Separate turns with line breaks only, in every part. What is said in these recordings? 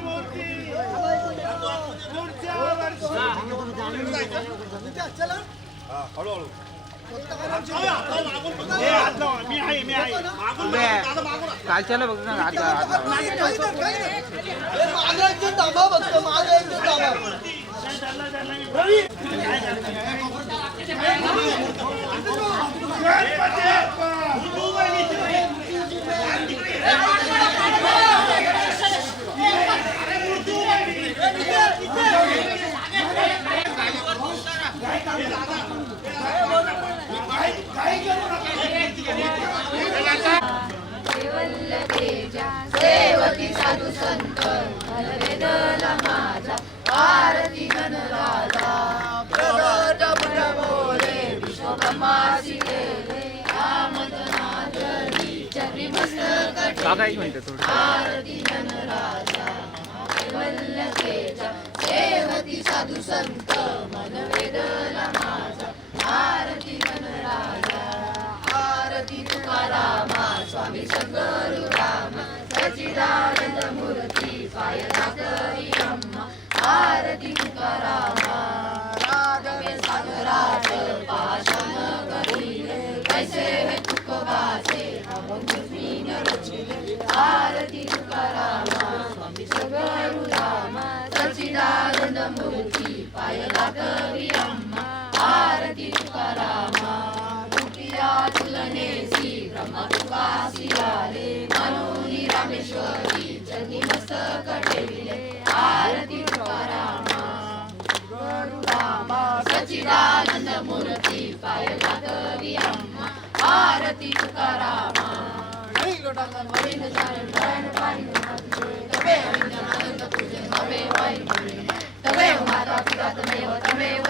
మూర్తి మూర్తి చలో hello hello
कालच्याला बघ ना आता आता
सेवती साधू संत हलवेदला माझा आरती गणराजा प्रगट प्रभोले विश्वकर्मासी गेले आमदनादरी साधू संत मन ભારતી કરાવા રાધવે સાગરાજ પાશન કરીને કૈસે હે ચુકવાસે હમ કૃષ્ણ રચને ભારતી કરાવા સ્વામી સગરુ રામા સચિદાનંદ મૂર્તિ પાયલા કવિ અમ્મા ભારતી કરાવા
રૂપિયા ચલને શ્રી બ્રહ્મ કૃપા શિવાલે
મનોની રામેશ્વરી જન્મ સકળ మూరతి పాయలాగవి అమ్మ
ఆరతి తుకారామ తవే మాతా పితా తమేవ తమేవ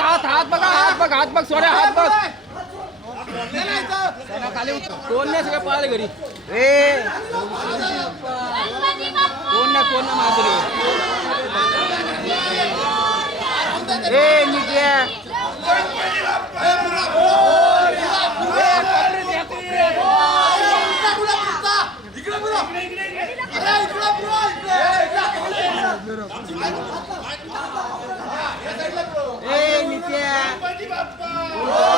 हात हात हात
बघा हात बघ हात बघ सोड्या हात बघ. खाली कोण नाही सगळे पळाले घरी? ए. कोण ना कोण ना मासरी ए निघ्या. Whoa!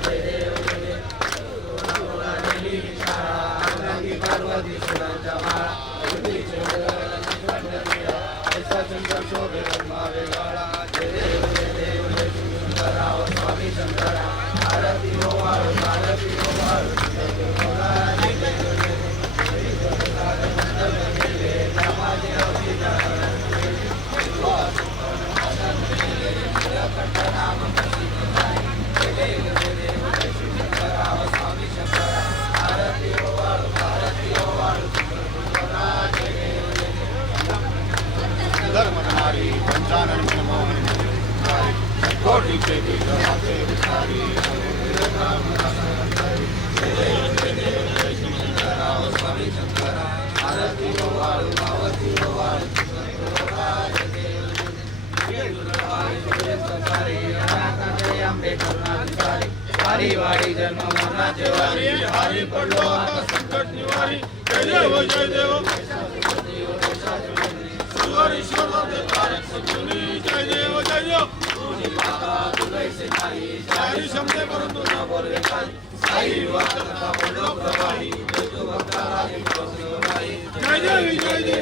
यांना
कोटी देवी
जन्म मरणाचे वारी
पडलो आता संकट निवारी जय। देव जय देव ईश्वर जय। देव जय देव जय जय करून जय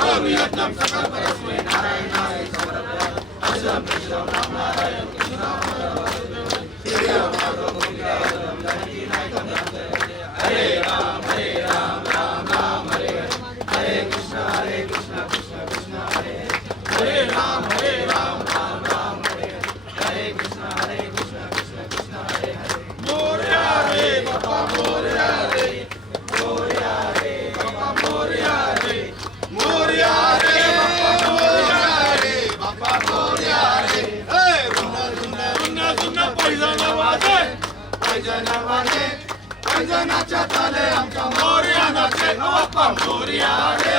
Come, you have come, come, come, come, come, पैजानाच्या ताले आमच्या मोरया नाचे बाप्पा मोरया रे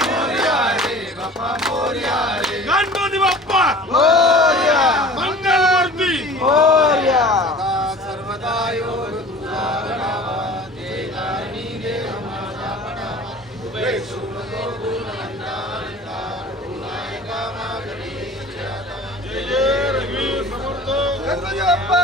मोरया रे बाप्पा मोरया रे. गणपती बाप्पा! मोरया. मंगलमूर्ती! सर्वदा योग तुझा राहावा, ते दानी देव माझा म्हणावा. उभे सोडतो गुणवंतांचा, करुणायका मागणीच्या दाता. जय जय रघुवीर समर्थ! मोरया!